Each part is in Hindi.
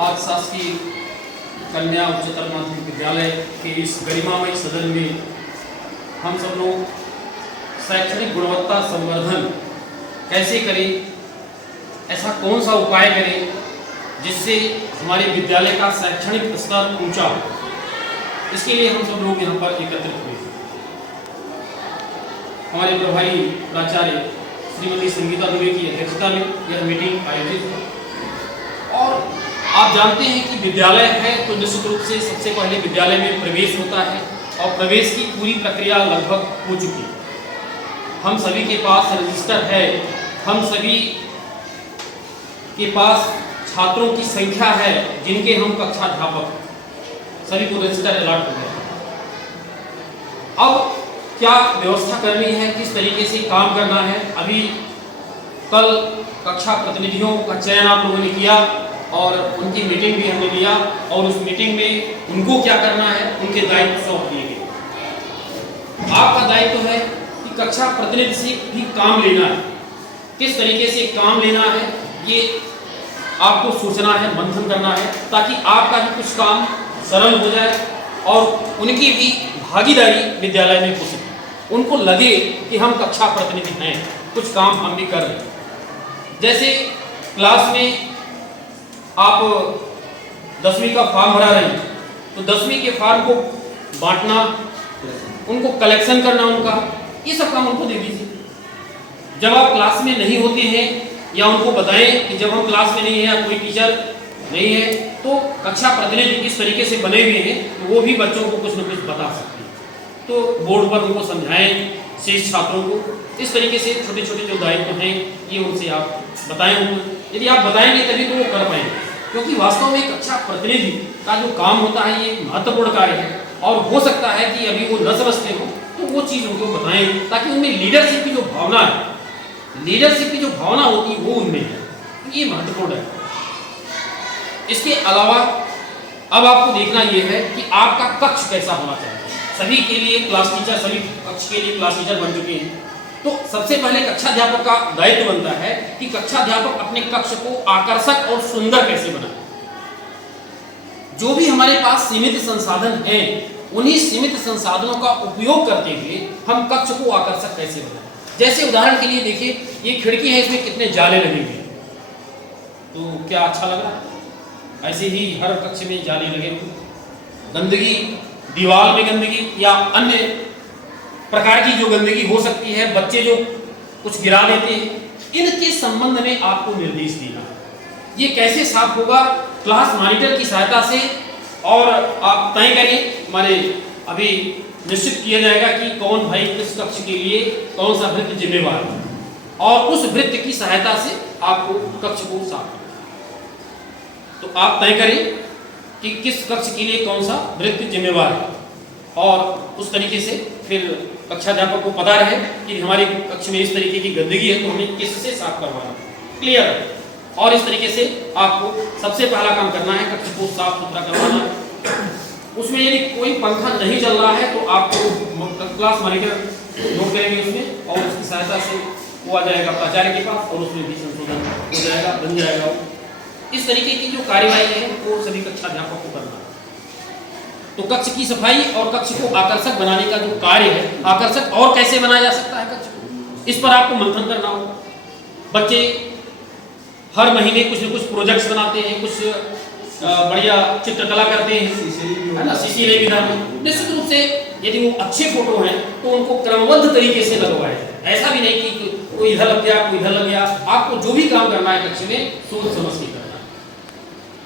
आज शासकीय कन्या उच्चतर माध्यमिक विद्यालय के इस गरिमामय सदन में हम सब लोग शैक्षणिक गुणवत्ता संवर्धन कैसे करें, ऐसा कौन सा उपाय करें जिससे हमारे विद्यालय का शैक्षणिक स्तर ऊंचा हो। इसके लिए हम सब लोग यहाँ पर एकत्रित हुए। हमारे प्रभारी प्राचार्य श्रीमती संगीता दुबे की अध्यक्षता में यह मीटिंग आयोजित है। और आप जानते हैं कि विद्यालय है तो निश्चित रूप से सबसे पहले विद्यालय में प्रवेश होता है और प्रवेश की पूरी प्रक्रिया लगभग हो चुकी है। हम सभी के पास रजिस्टर है, हम सभी के पास छात्रों की संख्या है जिनके हम कक्षाध्यापक सभी को रजिस्टर अलॉट हो गया। अब क्या व्यवस्था करनी है, किस तरीके से काम करना है। अभी कल कक्षा प्रतिनिधियों का चयन आप लोगों ने किया और उनकी मीटिंग भी हमने लिया और उस मीटिंग में उनको क्या करना है, उनके दायित्व सौंप दिए गए। आपका दायित्व है कि कक्षा प्रतिनिधि से भी काम लेना है, किस तरीके से काम लेना है ये आपको सोचना है, मंथन करना है, ताकि आपका भी कुछ काम सरल हो जाए और उनकी भी भागीदारी विद्यालय में हो सके। उनको लगे कि हम कक्षा प्रतिनिधि हैं, कुछ काम हम भी कर रहे हैं। जैसे क्लास में आप 10वीं का फॉर्म भरा रहे हैं तो 10वीं के फॉर्म को बांटना, उनको कलेक्शन करना, उनका ये सब काम उनको दे दीजिए। जब आप क्लास में नहीं होते हैं या उनको बताएं कि जब हम क्लास में नहीं है या कोई टीचर नहीं है तो कक्षा प्रतिनिधि किस तरीके से बने हुए हैं तो वो भी बच्चों को कुछ न कुछ बता सकते हैं। तो बोर्ड पर उनको समझाएं, शेष छात्रों को इस तरीके से छोटे छोटे जो दायित्व हैं ये उनसे आप बताएं उनको। यदि आप बताएंगे तभी तो वो कर पाएंगे, क्योंकि वास्तव में कक्षा प्रतिनिधि का जो काम होता है ये महत्वपूर्ण कार्य है। और हो सकता है कि अभी वो न समझते हो तो वो चीज़ उनको बताएं ताकि उनमें लीडरशिप की जो भावना है, लीडरशिप की जो भावना होती है वो उनमें है, ये महत्वपूर्ण है। इसके अलावा अब आपको देखना ये है कि आपका कक्ष कैसा होना चाहिए। सभी के लिए क्लास टीचर, सभी कक्ष के लिए क्लास टीचर बन चुके हैं, तो सबसे पहले कक्षाध्यापक का दायित्व बनता है कि कक्षाध्यापक अपने कक्ष को आकर्षक और सुंदर कैसे बनाए। जो भी हमारे पास सीमित संसाधन हैं उन्हीं सीमित संसाधनों का उपयोग करते हुए हम कक्ष को आकर्षक कैसे बनाएं। जैसे उदाहरण के लिए देखिए, ये खिड़की है, इसमें कितने जाले लगे हुए हैं, तो क्या अच्छा लग रहा है? ऐसे ही हर कक्ष में जाले लगे हुए। गंदगी, दीवार में गंदगी या अन्य प्रकार की जो गंदगी हो सकती है, बच्चे जो कुछ गिरा देते हैं, इनके संबंध में आपको निर्देश देना है। ये कैसे साफ होगा? क्लास मॉनिटर की सहायता से। और आप तय करें, हमारे अभी निश्चित किया जाएगा कि कौन भाई किस कक्ष के लिए कौन सा वृत्त जिम्मेवार है और उस वृत्त की सहायता से आपको कक्ष को साफ करना। तो आप तय करें कि किस कक्ष के लिए कौन सा वृत्त जिम्मेवार है और उस तरीके से फिर कक्षाध्यापक को पता रहे कि हमारे कक्ष में इस तरीके की गंदगी है तो हमें किससे साफ करवाना, क्लियर है। और इस तरीके से आपको सबसे पहला काम करना है, कक्ष को साफ सुथरा करवाना है। उसमें यदि कोई पंखा नहीं चल रहा है तो आपको क्लास मॉनिटर नोट करेंगे उसमें और उसकी सहायता से वो आ जाएगा प्राचार्य के पास और उसमें भी संशोधन हो जाएगा, बन जाएगा। इस तरीके की जो कार्यवाही है वो सभी कक्षाध्यापक को करना है। तो कक्ष की सफाई और कक्ष को आकर्षक बनाने का जो कार्य है, आकर्षक और कैसे बनाया जा सकता है कक्ष को, इस पर आपको मंथन करना होगा। बच्चे हर महीने कुछ न कुछ प्रोजेक्ट्स बनाते हैं, कुछ बढ़िया चित्रकला करते हैं, है ना, सीसीएल विधान में। निश्चित रूप से यदि वो अच्छे फोटो हैं तो उनको क्रमबद्ध तरीके से लगवाए। ऐसा भी नहीं कि कोई इधर लग गया, कोई इधर लग गया। आपको जो भी काम करना है कक्ष में सोच समझ के करना है।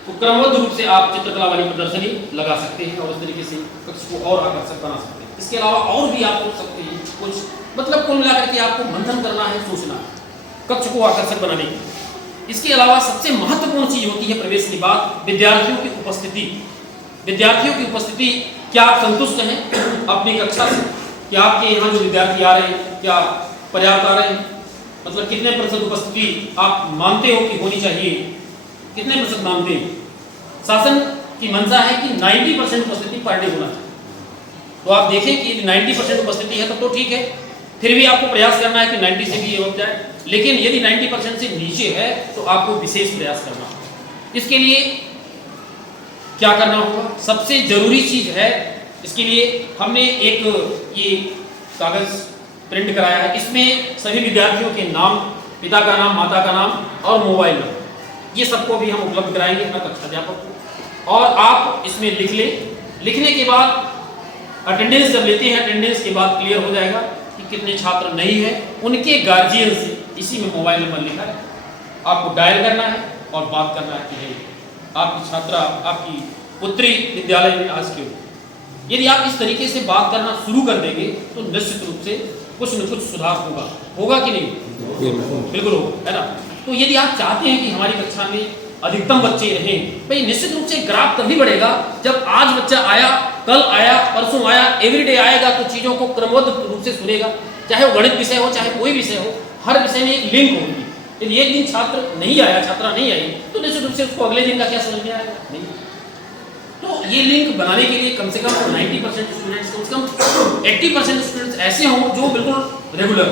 तो क्रमबद्ध रूप से आप चित्रकला वाली प्रदर्शनी लगा सकते हैं और उस तरीके से कक्ष को और आकर्षक बना सकते हैं। इसके अलावा और भी आप सोच सकते हैं कुछ, मतलब कुल मिलाकर के आपको मंथन करना है, सोचना है कक्ष को आकर्षक बनाने की। इसके अलावा सबसे महत्वपूर्ण चीज होती है प्रवेश के बाद विद्यार्थियों की उपस्थिति। विद्यार्थियों की उपस्थिति, क्या आप संतुष्ट हैं अपनी कक्षा से? क्या आपके यहाँ जो विद्यार्थी आ रहे हैं क्या पर्याप्त आ रहे हैं? मतलब कितने प्रतिशत उपस्थिति आप मानते हो कि होनी चाहिए, कितने प्रतिशत मानते हैं? शासन की मंशा है कि 90% उपस्थिति पर डे होना चाहिए। तो आप देखें कि 90% उपस्थिति है तो ठीक है, फिर भी आपको प्रयास करना है कि 90 से भी ये हो जाए। लेकिन यदि 90% से नीचे है तो आपको विशेष प्रयास करना है। इसके लिए क्या करना होगा? सबसे जरूरी चीज है, इसके लिए हमने एक ये कागज प्रिंट कराया है। इसमें सभी विद्यार्थियों के नाम, पिता का नाम, माता का नाम और मोबाइल नंबर, ये सबको भी हम उपलब्ध कराएंगे हर कक्षा अध्यापक को। और आप इसमें लिख लें। लिखने के बाद अटेंडेंस जब लेते हैं, अटेंडेंस के बाद क्लियर हो जाएगा कि कितने छात्र नहीं है। उनके गार्जियन से इसी में मोबाइल नंबर लिखा है, आपको डायल करना है और बात करना है कि आपकी छात्रा, आपकी पुत्री विद्यालय में आज क्यों। यदि आप इस तरीके से बात करना शुरू कर देंगे तो निश्चित रूप से कुछ न कुछ सुधार होगा। होगा कि नहीं? बिल्कुल होगा, है ना। तो यदि आप चाहते हैं कि हमारी कक्षा में अधिकतम बच्चे रहें, भाई निश्चित रूप से ग्राफ तभी बढ़ेगा जब आज बच्चा आया, कल आया, परसों आया, एवरीडे आएगा तो चीज़ों को क्रमबद्ध रूप से सुनेगा। चाहे वो गणित विषय हो, चाहे कोई विषय हो, हर विषय में एक लिंक होगी। यदि एक दिन छात्र नहीं आया, छात्रा नहीं आई, तो निश्चित रूप से उसको अगले दिन का क्या समझ में आएगा? नहीं। तो ये लिंक बनाने के लिए कम से कम 90% स्टूडेंट्स, कम से कम 80% स्टूडेंट्स ऐसे हों जो बिल्कुल रेगुलर।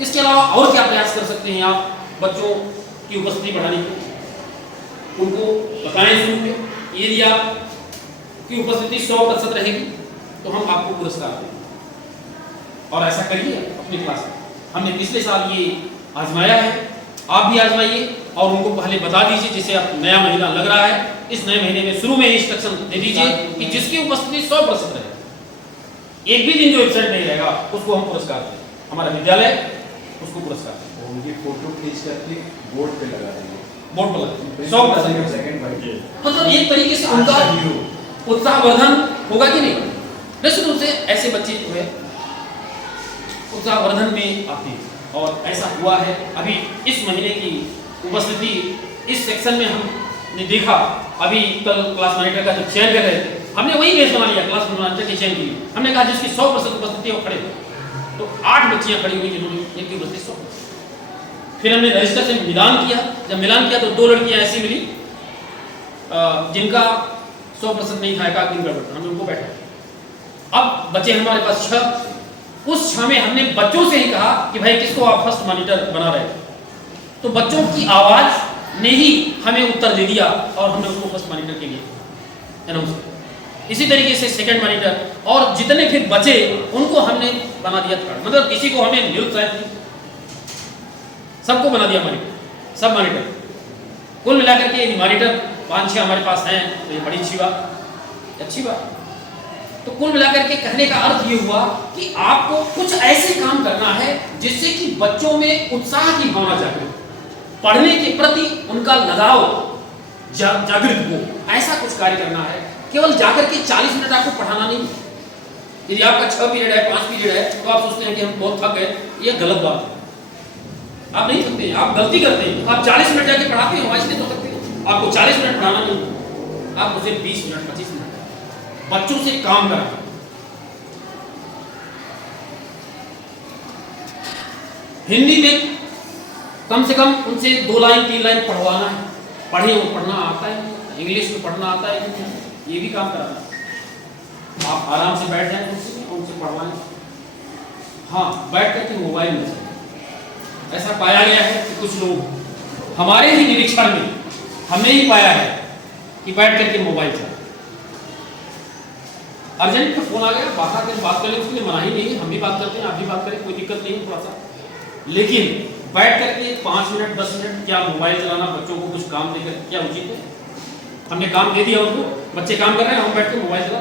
इसके अलावा और क्या प्रयास कर सकते हैं आप बच्चों की उपस्थिति बढ़ाने के लिए? उनको बताएं शुरू में, यदि आपकी उपस्थिति 100% रहेगी तो हम आपको पुरस्कार देंगे। और ऐसा करिए अपनी क्लास में। हमने पिछले साल ये आजमाया है, आप भी आजमाइए और उनको पहले बता दीजिए। जैसे आप नया महीना लग रहा है, इस नए महीने में शुरू में इंस्ट्रक्शन दे दीजिए कि जिसकी उपस्थिति 100% रहे, एक भी दिन जो एब्सेंट नहीं रहेगा उसको हम पुरस्कार दें, हमारा विद्यालय उसको पुरस्कार दें। उनकी फोटो खींच करके बोर्ड पे लगा देंगे, बोर्ड पर लगा 100%। मतलब एक तरीके से उनका उत्साहवर्धन होगा कि नहीं? निश्चित रूप से ऐसे बच्चे जो है उत्साहवर्धन में आते हैं। और ऐसा हुआ है, अभी इस महीने की उपस्थिति इस सेक्शन में हमने देखा। अभी कल क्लास मॉनिटर का जब चयन कर रहे थे, हमने वही बेस बना लिया क्लास मॉनिटर के चयन के लिए। हमने कहा जिसकी 100% उपस्थिति वो खड़े हो, तो 8 बच्चियां खड़ी हुई जिन्होंने जिनकी उपस्थिति 100%। फिर हमने रजिस्टर से मिलान किया। जब मिलान किया तो 2 लड़कियां ऐसी मिली जिनका 100% नहीं था, एकाध दिन गड़बड़, हमने उनको बैठाया। अब बच्चे हमारे पास 6, उस 6 में हमने बच्चों से ही कहा कि भाई किसको आप फर्स्ट मॉनिटर बना रहे थे, तो बच्चों की आवाज ने ही हमें उत्तर दे दिया और हमने उसको फर्स्ट मॉनिटर के लिए अनाउंस किया। इसी तरीके से सेकंड मॉनिटर, और जितने फिर बचे उनको हमने बना दिया थर्ड। मतलब किसी को हमें निरुत्साहित नहीं, सबको बना दिया मॉनिटर, सब मॉनिटर। कुल मिलाकर के मॉनिटर 5-6 हमारे पास हैं, तो ये बड़ी अच्छी बात। तो कुल मिलाकर के कहने का अर्थ ये हुआ कि आपको कुछ ऐसे काम करना है जिससे कि बच्चों में उत्साह की भावना जागृत, पढ़ने के प्रति उनका लगाव जागृत हो। ऐसा कुछ कार्य करना है। केवल जाकर के 40 मिनट आपको पढ़ाना नहीं। यदि आपका 6 पीरियड है, 5 पीरियड है, तो आप सोचते हैं कि हम बहुत थक गए, ये गलत बात है। आप नहीं थकते, आप गलती करते हैं। आप 40 मिनट जाके पढ़ाते हो, इसलिए तो थकते हो। आपको 40 मिनट पढ़ाना नहीं, आपको सिर्फ 20 मिनट, 25 मिनट बच्चों से काम कराना। हिंदी में कम से कम उनसे 2 लाइन 3 लाइन पढ़वाना है। पढ़े, वो पढ़ना आता है, इंग्लिश में पढ़ना आता है, ये भी काम कराना। आप आराम से बैठ जाए उनसे पढ़वाएं। हाँ, बैठ करके मोबाइल में। ऐसा पाया गया है कि कुछ लोग, हमारे ही निरीक्षण में हमने ही पाया है कि बैठ करके मोबाइल चला। अर्जेंट में फोन आ गया, बात कर ले, उसके लिए मना ही नहीं, हम भी बात करते हैं, आप भी बात करें, कोई दिक्कत नहीं थोड़ा सा। लेकिन बैठ करके 5 मिनट 10 मिनट क्या मोबाइल चलाना, बच्चों को कुछ काम देकर क्या उचित है? हमने काम दे दिया उनको, बच्चे काम कर रहे हैं, हम बैठ के मोबाइल चला।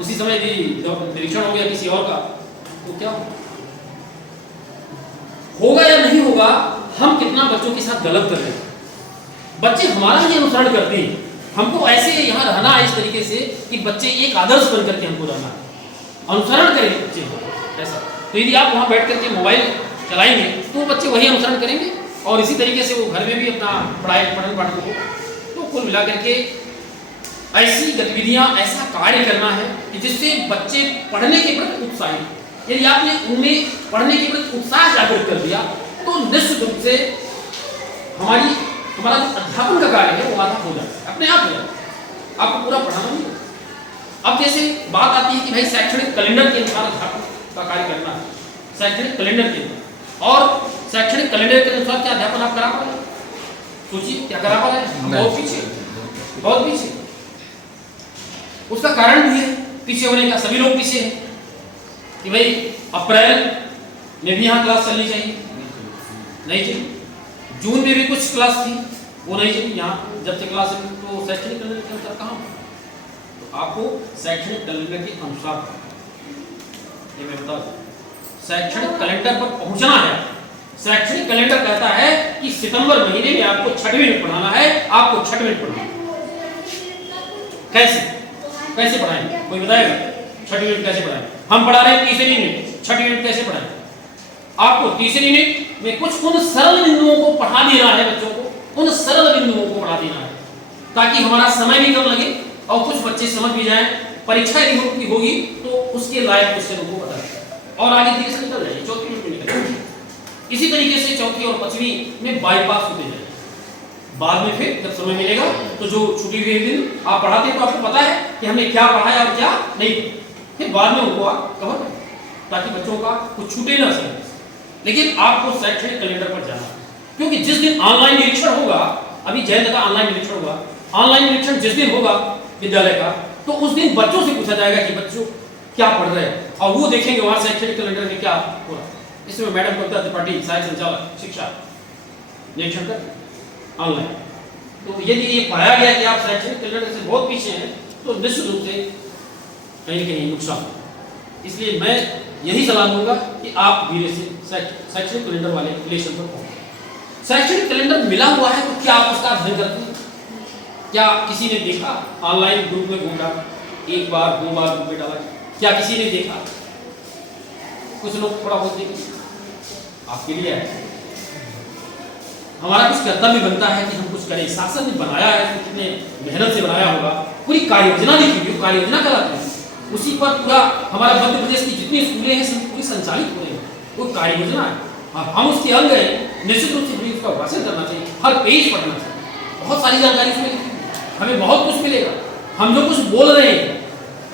उसी समय यदि निरीक्षण हो गया किसी और का, तो क्या होगा या नहीं होगा? हम कितना बच्चों के साथ गलत कर रहे हैं। बच्चे हमारा ही अनुसरण करते हैं। हमको ऐसे यहाँ रहना है इस तरीके से कि बच्चे एक आदर्श बन करके हमको रहना है, अनुसरण करें बच्चे ऐसा। तो यदि आप वहाँ बैठ करके मोबाइल चलाएंगे तो बच्चे वही अनुसरण करेंगे और इसी तरीके से वो घर में भी अपना पठन पाठन को। तो कुल मिलाकर के ऐसी गतिविधियाँ, ऐसा कार्य करना है कि जिससे बच्चे पढ़ने के प्रति उत्साहित। यदि आपने उनमें पढ़ने के प्रति उत्साह जागृत कर दिया तो निश्चित रूप से हमारा जो अध्यापन का कार्य है वो आधा हो जाता है, अपने आप हो जाता है। आपको पूरा पढ़ाना नहीं। अब जैसे बात आती है कि भाई शैक्षणिक कैलेंडर के अनुसार अध्यापन का कार्य करना है, शैक्षणिक कैलेंडर के अनुसार। और शैक्षणिक कैलेंडर के अनुसार क्या अध्यापन आप करा पा रहे हैं? सोचिए क्या करा पा रहे हैं? बहुत पीछे। उसका कारण भी है पीछे होने का, सभी लोग पीछे हैं कि भाई अप्रैल में भी यहाँ क्लास चलनी चाहिए, नहीं चली। जून में भी कुछ क्लास थी, वो नहीं चली। यहाँ जब से क्लास चली तो शैक्षणिक कैलेंडर के अनुसार कहाँ, तो आपको शैक्षणिक कैलेंडर के अनुसार ये मैं बता दूं, शैक्षणिक कैलेंडर पर पहुंचना है। शैक्षणिक कैलेंडर कहता है कि सितंबर महीने में आपको 6वीं यूनिट पढ़ाना है, आपको 6वीं यूनिट पढ़ाना है। कैसे कैसे पढ़ाएंगे, कोई बताएगा? 6वीं यूनिट कैसे पढ़ाएंगे? हम पढ़ा रहे हैं 3री यूनिट, 6वीं यूनिट कैसे पढ़ाएंगे? आपको 3री यूनिट में कुछ उन सरल बिंदुओं को पढ़ा देना है, बच्चों को उन सरल बिंदुओं को पढ़ा देना है ताकि हमारा समय भी कम लगे और कुछ बच्चे समझ भी जाएं। परीक्षा यदि होगी तो उसके लायक क्वेश्चन को बता दें और आगे धीरे से निकल जाएंगे, 4थी यूनिट में निकल जाएंगे। इसी तरीके से 4थी और 5वीं में बाईपास होते जाएंगे। बाद में फिर जब समय मिलेगा तो जो छुट्टी हुए दिन आप पढ़ाते हैं तो आपको पता है कि हमने क्या पढ़ाया और क्या नहीं, फिर बाद में उनको आप कवर करें ताकि बच्चों का कुछ छूटे ना सके। लेकिन आपको शैक्षणिक कैलेंडर पर जाना है, क्योंकि जिस दिन ऑनलाइन निरीक्षण होगा, अभी जयंत का ऑनलाइन निरीक्षण होगा, ऑनलाइन निरीक्षण जिस दिन होगा विद्यालय का, तो उस दिन बच्चों से पूछा जाएगा कि बच्चों क्या पढ़ रहे हैं और वो देखेंगे वहां शैक्षणिक कैलेंडर में क्या हो रहा है। इसमें मैडम कविता त्रिपाठी सहायक संचालक शिक्षा निरीक्षण कर ऑनलाइन। तो यदि ये पाया गया कि आप शैक्षणिक कैलेंडर से बहुत पीछे हैं तो निश्चित रूप से कहीं कहीं नुकसान। इसलिए मैं यही सलाह दूंगा कि आप धीरे से शैक्षणिक कैलेंडर वाले लेसन पर पहुंचे। शैक्षणिक कैलेंडर मिला हुआ है तो क्या आप उसका अध्ययन करते हैं? क्या किसी ने देखा ऑनलाइन ग्रुप में घूमा, 1 बार 2 बार ग्रुप में डाला, क्या किसी ने देखा? कुछ लोग थोड़ा बहुत देखे, आपके लिए है। हमारा कुछ कर्तव्य बनता है कि हम कुछ करें। शासन ने बनाया है तो कितने मेहनत से बनाया होगा, पूरी कार्य योजना देखी, कार्य योजना कराते हैं, उसी पर पूरा हमारा मध्य प्रदेश की जितनी स्कूलें हैं सब पूरी संचालित हो रही है, वो कार्य योजना है। हम उसके अंग हैं, निश्चित रूप से हमें उसका वाचन करना चाहिए, हर पेज पढ़ना चाहिए, बहुत सारी जानकारी उसमें लिखी है, हमें बहुत कुछ मिलेगा। हम जो कुछ बोल रहे हैं,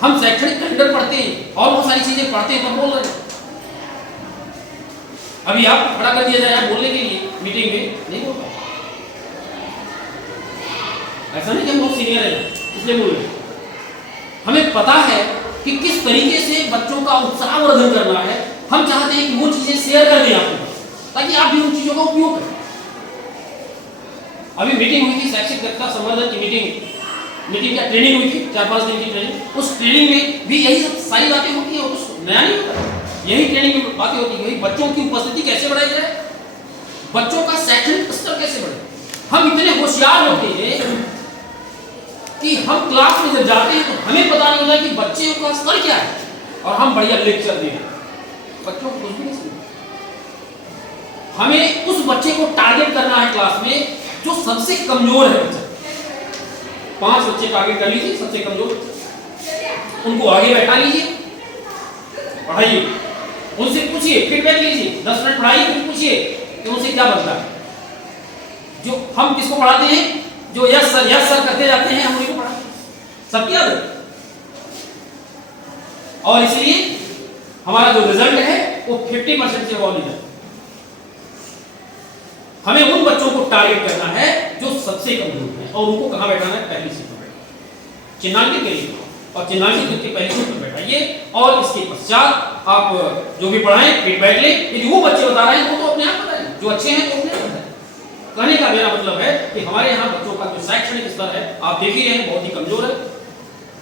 हम शैक्षणिक कैलेंडर पढ़ते हैं और बहुत सारी चीजें पढ़ते हैं तब बोल रहे हैं। अभी आपको खड़ा कर दिया जाए बोलने के लिए मीटिंग में, नहीं बोल पाए। ऐसा नहीं कि हम बहुत सीनियर हैं इसलिए बोल रहे हैं। हमें पता है कि किस तरीके से बच्चों का उत्साहवर्धन करना है। हम चाहते हैं कि वो चीजें शेयर कर दें आपके पास ताकि आप भी उन चीजों का उपयोग करें। अभी मीटिंग हुई थी, शैक्षिक दक्षता संवर्धन की मीटिंग क्या ट्रेनिंग हुई थी, 4-5 दिन की ट्रेनिंग। उस ट्रेनिंग में भी यही सब सारी बातें होती है और कुछ नया नहीं होता। यही ट्रेनिंग में बातें होती है, बच्चों की उपस्थिति कैसे बढ़ाई जाए, बच्चों का शैक्षणिक स्तर कैसे बढ़े। हम इतने होशियार होते हैं कि हम क्लास में जब जाते हैं तो हमें पता नहीं होता कि बच्चे का स्तर क्या है और हम बढ़िया लेक्चर दे रहे हैं, बच्चों को कुछ भी नहीं समझ। हमें उस बच्चे को टारगेट करना है क्लास में जो सबसे कमजोर है बच्चा। 5 बच्चे टारगेट कर लीजिए, सबसे कमजोर बच्चे, उनको आगे बैठा लीजिए, पढ़ाइए, उनसे पूछिए, फीडबैक लीजिए, 10 मिनट पढ़ाइए, फिर पूछिए कि उनसे क्या बनता है। जो हम किसको पढ़ाते हैं, जो यस सर करते जाते हैं, हम उन्हीं को पढ़ाते हैं, सबकी आदत। और इसलिए हमारा जो रिजल्ट है वो 50% से अबव रिजल्ट। हमें उन बच्चों को टारगेट करना है जो सबसे कमजोर है और उनको कहां बैठाना है, पहली सीट पर बैठाना, चिन्हांकित करिए और चिन्हांकित करके पहली सीट पर बैठाइए। और इसके पश्चात आप जो भी पढ़ाएं फीडबैक लें। यदि वो बच्चे बता रहे हैं वो तो अपने आप बताएं, जो अच्छे हैं वो अपने आप बताएं। कहने का मेरा मतलब है कि हमारे यहाँ बच्चों का जो शैक्षणिक स्तर है आप देख ही रहे हैं, बहुत ही कमजोर है।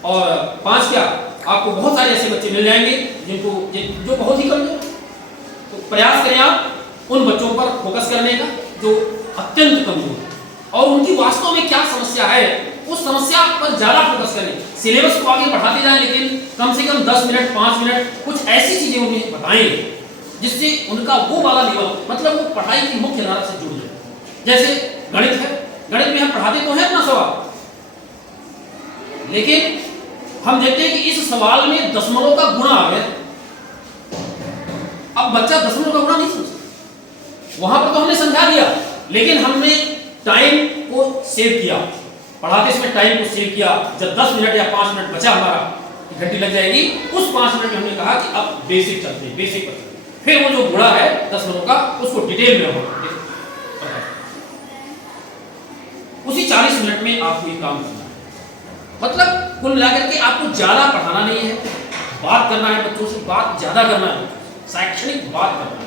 और 5 क्या, आपको बहुत सारे ऐसे बच्चे मिल जाएंगे जो बहुत ही कमजोर है। तो प्रयास करें आप उन बच्चों पर फोकस करने का जो अत्यंत कमजोर है और उनकी वास्तव में क्या समस्या है उस समस्या पर ज्यादा फोकस करें। सिलेबस को आगे बढ़ाते जाएं, लेकिन कम से कम 10 मिनट 5 मिनट कुछ ऐसी चीजें उन्हें बताएं जिससे उनका वो वाला लेवल, मतलब वो पढ़ाई की मुख्य धारा से जुड़ जाए। जैसे गणित है, गणित में हम पढ़ाते तो हैं अपना सवाल, लेकिन हम देखते हैं कि इस सवाल में दशमलव का गुणा आ गया। अब बच्चा दशमलव का गुणा नहीं समझता, वहां पर तो हमने समझा दिया, लेकिन हमने टाइम को सेव किया, पढ़ाते समय टाइम को सेव किया। जब 10 मिनट या 5 मिनट बचा, हमारा घंटी लग जाएगी, उस 5 मिनट में हमने कहा कि अब बेसिक चलते हैं, बेसिक पर फिर वो जो गुणा है दशमलव का उसको डिटेल में होगा। उसी 40 मिनट में आपको ये काम करना है। मतलब कुल मिलाकर के आपको ज़्यादा पढ़ाना नहीं है, बात करना है बच्चों से, बात ज़्यादा करना है, शैक्षणिक बात करना है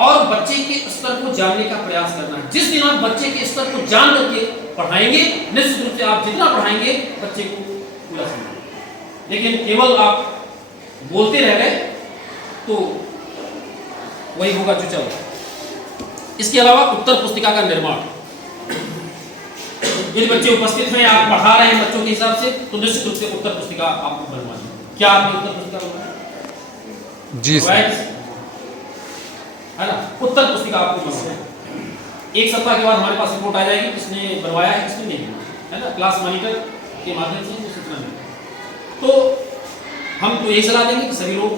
और बच्चे के स्तर को जानने का प्रयास करना है। जिस दिन आप बच्चे के स्तर को जान करके पढ़ाएंगे, निश्चित रूप से आप जितना पढ़ाएंगे बच्चे को पूरा समझेंगे। लेकिन केवल आप बोलते रह गए तो वही होगा जो चलो। इसके अलावा उत्तर पुस्तिका का निर्माण, यदि बच्चे उपस्थित हैं, आप पढ़ा रहे हैं बच्चों के हिसाब से, तो निश्चित रूप से उत्तर पुस्तिका आपको बनवानी है। क्या आपने उत्तर पुस्तिका बनवाई? जी सर, है ना, उत्तर पुस्तिका आपको बनवानी है। एक सप्ताह के बाद हमारे पास रिपोर्ट आ जाएगी किसने बनवाया है किसने नहीं, है ना, क्लास मॉनिटर के माध्यम से वो सूचना मिलेगी। तो हम तो यही सलाह देंगे कि सभी लोग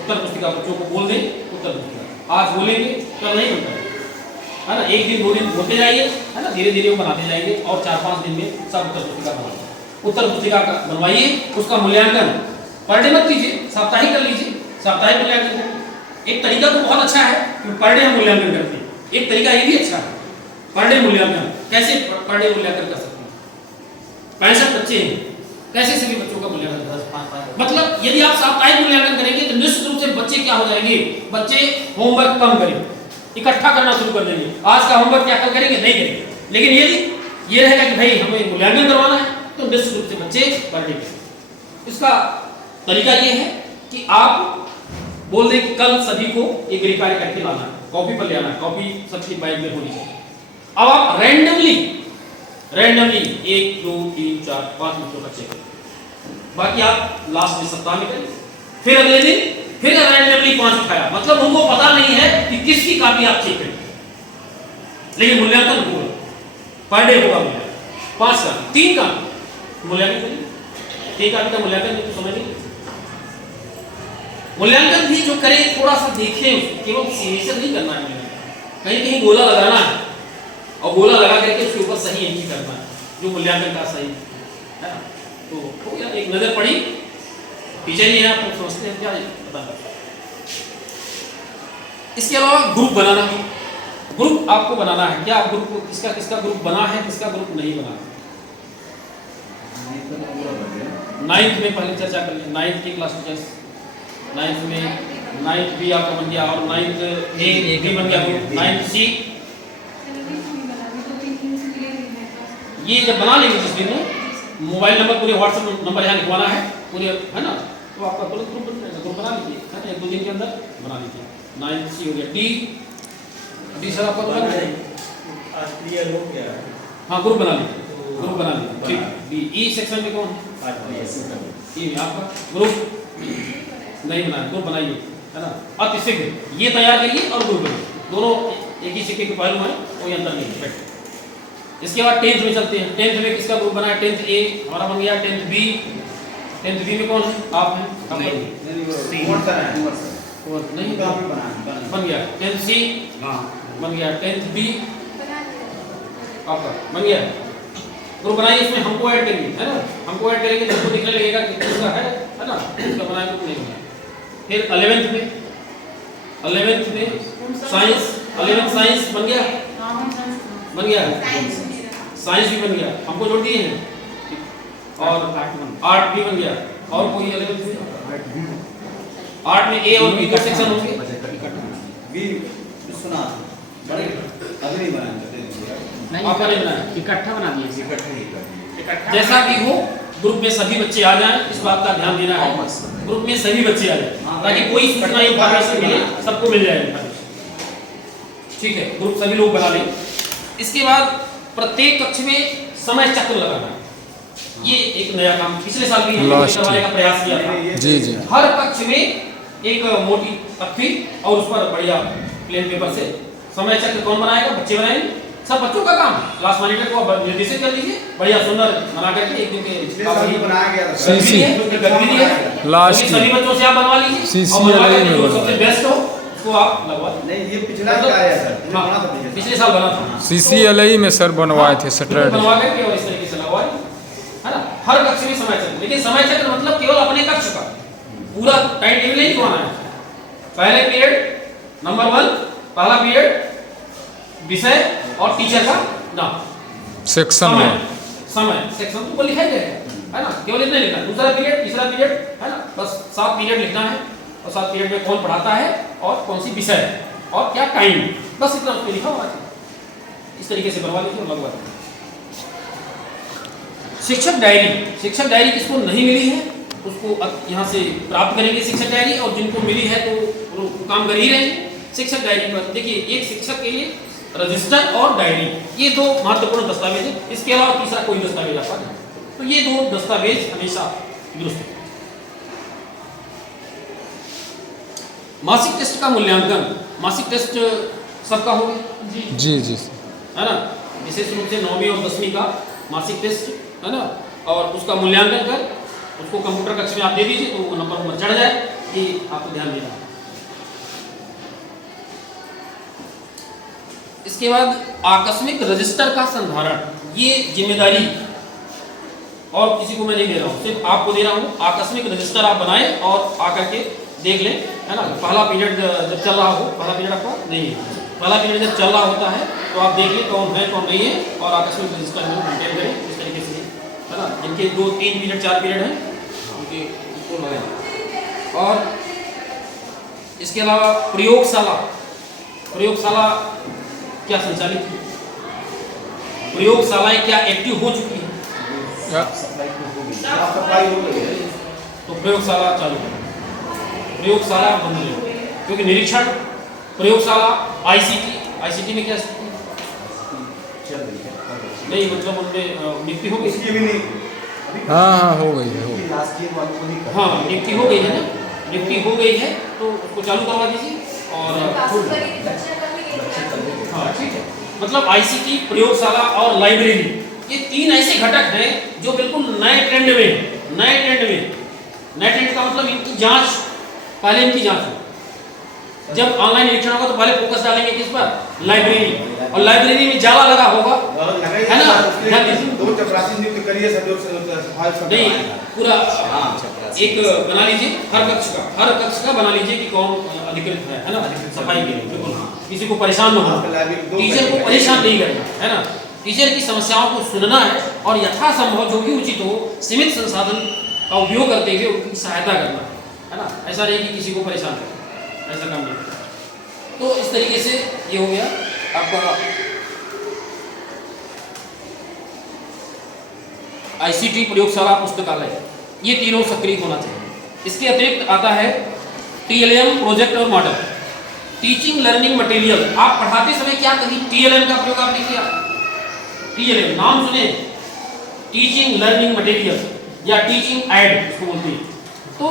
उत्तर पुस्तिका बच्चों को बोल दें। उत्तर पुस्तिका आज बोलेंगे कल नहीं बनता है ना, एक दिन दो दिन बोलते जाइए, है ना, धीरे धीरे वो बनाते जाएंगे और 4-5 दिन में सब उत्तर पुस्तिका बनाइए। उत्तर पुस्तिका का बनवाइए, उसका मूल्यांकन पर डे मत कीजिए, साप्ताहिक कर लीजिए, साप्ताहिक मूल्यांकन करिए। एक तरीका तो बहुत अच्छा है कि पर डे हम मूल्यांकन करते हैं, एक तरीका ये भी अच्छा है पर डे मूल्यांकन। कैसे पर डे मूल्यांकन कर सकते हैं? 65 बच्चे हैं, कैसे सभी बच्चों का मूल्यांकन कर सकते हैं? मतलब यदि आप साप्ताहिक मूल्यांकन करेंगे तो निश्चित रूप से बच्चे क्या हो जाएंगे, बच्चे होमवर्क कम करेंगे, इकट्ठा करना शुरू कर देंगे। आज का होमवर्क क्या कल करेंगे? नहीं करेंगे। लेकिन यदि ये रहेगा कि भाई हमें मूल्यांकन करवाना है तो निश्चित रूप से बच्चे पढ़ लेंगे। इसका तरीका ये है कि आप बोल दें कि कल सभी को एक रिकॉर्ड करके लाना है, कॉपी पर ले आना है, कॉपी सबकी बैग में होनी चाहिए। अब आप रैंडमली 1 2 3 4 5 बच्चों का चेक करें, बाकी आप लास्ट में सप्ताह में करें, फिर अगले दिन फिर रैंडमली 5 उठाया, मतलब उनको पता नहीं है कि किसकी कॉपी आप चेक करें, लेकिन मूल्यांकन होगा पर डे होगा मूल्यांकन 5 का 3 का मूल्यांकन करिए। 3 कॉपी का मूल्यांकन नहीं तो समझ नहीं। मूल्यांकन भी जो करे थोड़ा सा देखें, केवल सिग्नेचर नहीं करना है, कहीं कहीं गोला लगाना है और गोला लगा करके उसके ऊपर सही एंट्री करना है जो मूल्यांकन का सही है ना। तो हो गया, एक नजर पड़ी, टीचर ही है, आप समझते हैं क्या पता है। इसके अलावा ग्रुप बनाना, ग्रुप आपको बनाना है। क्या ग्रुप किसका किसका ग्रुप बना है, किसका ग्रुप नहीं बना है? 9th में पहले चर्चा कर ली, 9th की क्लास टीचर्स, 9th में 9th भी आपका बन गया और 9th ए भी बन गया, 9th सी ये जब बना लेंगे जिस दिन मोबाइल नंबर पूरे व्हाट्सएप नंबर यहाँ लिखवाना है पूरे, है ना, तो आपका तुरंत ग्रुप बन जाएगा। ग्रुप बना लीजिए, है ना, 1-2 दिन के अंदर बना लीजिए। 9th सी हो गया। डी सर आपका बना लीजिए, आज क्लियर हो गया। हाँ ग्रुप बना लीजिए, ग्रुप बना लीजिए, ठीक। डी ई सेक्शन में कौन? आज क्लियर ई में आपका ग्रुप नहीं बनाया, ग्रुप बनाइए, है ना। अति शीघ्र ये तैयार करिए और ग्रुप बनाइए, दोनों एक ही सिक्के के पहलू हैं, कोई अंतर नहीं है। इसके बाद 10th में चलते हैं। 10th में किसका ग्रुप बना है? 10th ए हमारा बन गया, 10th बी। 10th बी में कौन है? आप हैं। नहीं कौन सा है? नहीं बन गया। 10th सी बन गया, 10th बी आपका बन गया। ग्रुप बनाइए, इसमें हमको ऐड करेंगे, है ना, हमको ऐड करेंगे तो हमको दिखने लगेगा कि किसका है ना, इसका बनाया ग्रुप नहीं बना। फिर 11th में साइंस, 11th साइंस बन गया, बन गया, साइंस भी बन गया, हमको जोड़ दिए हैं। और आर्ट भी बन गया, और कोई 11th में आर्ट में ए और बी का सेक्शन होंगे। बी सुना अभी नहीं बनाया, आपका नहीं बनाया, इकट्ठा बना दिए, इकट्ठे ही कर दिए। इकट्ठा जैसा भी हो ग्रुप में सभी बच्चे आ जाएं, इस बात का ध्यान देना है, ग्रुप में सभी बच्चे आ जाएं ताकि कोई सूचना इंफॉर्मेशन मिले, सबको मिल जाए। ठीक है, ग्रुप सभी लोग बना लें। इसके बाद प्रत्येक कक्ष में समय चक्र लगाना है, ये एक नया काम पिछले साल भी हमने करवाने का प्रयास किया था। जी जी, हर कक्ष में एक मोटी तख्ती और उस पर बढ़िया प्लेन पेपर से समय चक्र कौन बनाएगा? बच्चे बनाएंगे, सब बच्चों का काम। क्लास मॉनिटर को निर्देशित कर दीजिए, बढ़िया सुंदर बना करके एक दिन के बनाया गया था सीसी लास्ट सभी बच्चों से आप बनवा लीजिए, सीसी और बनवा अलग करके में जो सबसे बेस्ट हो उसको आप लगवा दीजिए। नहीं, ये पिछला ही आया सर, हाँ, बना था पिछले पिछले साल बना था। CCLI में सर बनवाए थे सैटरडे। बनवा करके और इस तरीके से लगवाए, है ना। हर कक्ष में समय चक्र, लेकिन समय चक्र मतलब केवल अपने कक्ष का पूरा टाइम टेबल नहीं बनाना है। पहले पीरियड नंबर 1, पहला पीरियड विषय और टीचर का नाम, सेक्शन में समय सेक्शन तो लिखा ही रहेगा। है ना, केवल इतना लिखना है। दूसरा पीरियड, तीसरा पीरियड, है ना, बस 7 पीरियड लिखना है और 7 पीरियड में कौन पढ़ाता है और कौन सी विषय है और क्या टाइम, बस इतना उसमें लिखा हुआ है। इस तरीके से बनवा लीजिए और लगवा दीजिए। शिक्षक डायरी किसको नहीं मिली है उसको यहाँ से प्राप्त करेंगे शिक्षक डायरी, और जिनको मिली है तो वो काम कर ही रहे हैं। शिक्षक डायरी पर देखिए, एक शिक्षक के लिए रजिस्टर और डायरी, ये 2 महत्वपूर्ण दस्तावेज है। इसके अलावा तीसरा कोई दस्तावेज आपका नहीं, तो ये 2 दस्तावेज हमेशा दुरुस्त है। मासिक टेस्ट का मूल्यांकन, मासिक टेस्ट सबका होगा जी जी है ना, विशेष रूप से 9वीं और 10वीं का मासिक टेस्ट है ना, और उसका मूल्यांकन कर उसको कंप्यूटर कक्ष में आप दे दीजिए तो वो नंबर चढ़ जाए, कि आपको ध्यान देना है। इसके बाद आकस्मिक रजिस्टर का संधारण, ये जिम्मेदारी और किसी को मैं नहीं दे रहा हूँ, सिर्फ आपको दे रहा हूँ। आकस्मिक रजिस्टर आप बनाएं और आकर के देख लें, है ना। पहला पीरियड जब चल रहा हो, पहला पीरियड आपका नहीं है, पहला पीरियड जब चल रहा होता है तो आप देख लें कौन है कौन नहीं है, और आकस्मिक रजिस्टर में मेंटेन करें इस तरीके से, है ना। जिनके 2, 3 पीरियड 4 पीरियड हैं उनके उसको लगाएं। और इसके अलावा प्रयोगशाला क्या संचालित है, प्रयोगशालाएं क्या एक्टिव हो चुकी है, सफाई हो गई है, तो प्रयोगशाला चालू है, प्रयोगशाला बंद नहीं, क्योंकि निरीक्षण प्रयोगशाला आईसीटी में क्या स्थिति है? चल रही है, नहीं मतलब उनमें नियुक्ति हो गई, इसकी भी नहीं, हाँ हो गई है, हो गई। लास्ट ईयर वालों को नहीं कर, हाँ नियुक्ति हो गई है ना, नियुक्ति हो गई है तो उसको चालू करवा दीजिए। और हाँ ठीक है, मतलब आईसीटी, प्रयोगशाला और लाइब्रेरी, ये 3 ऐसे घटक हैं जो बिल्कुल नए ट्रेंड का मतलब इनकी जांच, पहले इनकी जांच हो। जब ऑनलाइन निरीक्षण होगा तो पहले फोकस डालेंगे किस पर, लाइब्रेरी, और लाइब्रेरी में जाला लगा होगा, है ना। ध्यान दीजिए, 2 चपरासी नियुक्त करिए, सब लोग सफाई सब नहीं करवाएगा। पूरा हाँ, एक बना लीजिए, हर कक्ष का बना लीजिए कि कौन अधिकृत है ना, सफाई के लिए, बिल्कुल किसी को परेशान न हो, टीचर को परेशान नहीं करना है ना, टीचर की समस्याओं को सुनना है और यथासंभव जो भी उचित हो सीमित संसाधन का उपयोग करते हुए उनकी सहायता करना है ना। ऐसा नहीं कि किसी को परेशान करे, ऐसा काम नहीं। तो इस तरीके से ये हो गया आपका आईसीटी, प्रयोगशाला, पुस्तकालय, ये तीनों सक्रिय होना चाहिए। इसके अतिरिक्त आता है टीएलएम, प्रोजेक्ट और मॉडल, टीचिंग लर्निंग मटेरियल। आप पढ़ाते समय क्या कभी टीएलएम का प्रयोग आपने किया? टीएलएम नाम सुने, टीचिंग लर्निंग मटेरियल या टीचिंग एड इसको बोलते हैं। तो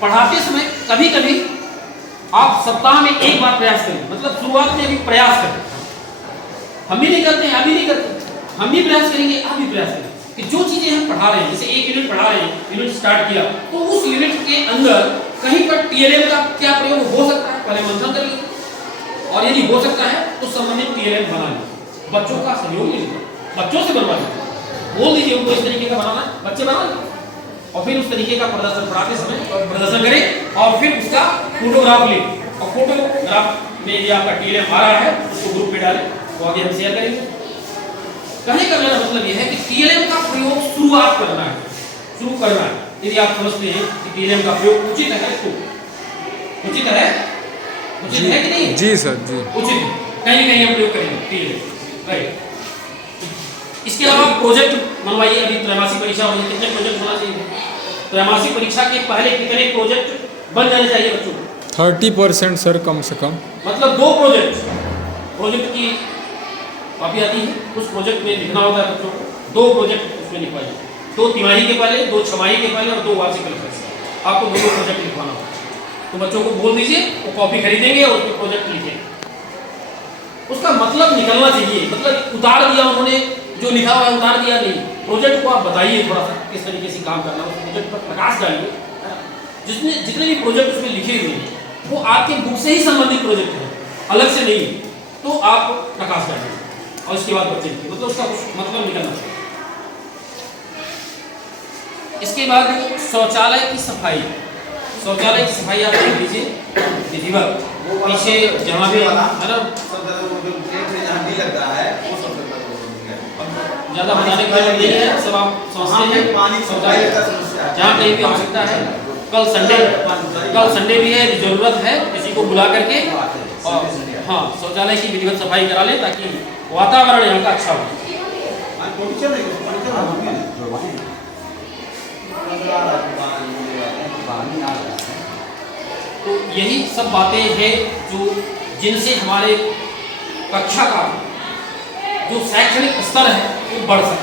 पढ़ाते समय कभी कभी आप सप्ताह में एक बार प्रयास करें, मतलब शुरुआत में भी प्रयास करें। हम भी नहीं करते हैं, अभी नहीं करते, हम भी प्रयास करेंगे, आप भी प्रयास करें कि जो चीजें हम पढ़ा रहे हैं, जैसे एक यूनिट पढ़ा रहे हैं, यूनिट स्टार्ट किया तो उस यूनिट के अंदर कहीं पर टीएलएम का क्या प्रयोग हो सकता है, पहले मंथन कर लीजिए, और यदि हो सकता है तो संबंधित टीएलएम बना लीजिए। बच्चों का सहयोग लीजिए, बच्चों से बनवा लीजिए, बोल दीजिए उनको इस तरीके का बनाना है, बच्चे बना लीजिए, और फिर उस तरीके का प्रदर्शन पढ़ाते समय प्रदर्शन करें, और फिर उसका फोटोग्राफ ले, और फोटोग्राफ में यदि आपका टीएलएम आ रहा है उसको ग्रुप में डालें, तो आगे हम शेयर करेंगे। कहने का मेरा मतलब यह है कि टीएलएम का प्रयोग शुरुआत करना है, शुरू करना है। यदि आप समझते हैं कि टीएलएम का प्रयोग उचित है तो उचित है कि नहीं? जी सर, जी उचित है, कहीं कहीं हम प्रयोग करेंगे टीएलएम, राइट। इसके अलावा प्रोजेक्ट बनवाइए। अभी त्रैमासिक परीक्षा होगी, कितने प्रोजेक्ट होना चाहिए? त्रैमासिक परीक्षा के पहले कितने प्रोजेक्ट बन जाने चाहिए बच्चों को? 30% सर, कम से कम। मतलब 2 प्रोजेक्ट की कॉपी आती है, उस प्रोजेक्ट में लिखना होता है बच्चों को, 2 प्रोजेक्ट उसमें लिखवाइए, 2 तिमाही के पहले, 2 छमाही के पहले और 2 वार्षिक परीक्षा से आपको 2 प्रोजेक्ट लिखवाना होता है। तो बच्चों को बोल दीजिए, वो कॉपी खरीदेंगे और उसमें प्रोजेक्ट लिखेंगे। उसका मतलब निकलना चाहिए, मतलब उतार दिया उन्होंने, जो लिखा हुआ है उतार दिया नहीं। प्रोजेक्ट को आप बताइए थोड़ा सा किस तरीके से काम करना है, उस प्रोजेक्ट पर प्रकाश डालिए। जितने भी प्रोजेक्ट उसमें लिखे हुए हैं वो आपके बुक से ही संबंधित प्रोजेक्ट है, अलग से नहीं, तो आप प्रकाश डालिए और इसके बाद बच्चे लिखिए, मतलब उसका कुछ मतलब निकलना चाहिए। इसके बाद शौचालय की सफाई, शौचालय की सफाई आप देख लीजिए विधिवत, पीछे जहाँ भी है ना, सब जगह वो जो प्लेट में जहाँ भी लग रहा है वो सब ज़्यादा बताने की जरूरत नहीं है, सब आप समझते हैं। पानी सप्लाई का समस्या है। जहाँ कहीं भी आवश्यकता है, कल संडे भी है, जरूरत है किसी को बुला करके और हाँ शौचालय की विधिवत सफाई करा ले ताकि वातावरण यहाँ का अच्छा हो। तो यही सब बातें हैं जो जिनसे हमारे कक्षा का जो शैक्षणिक स्तर है वो बढ़ सकता है।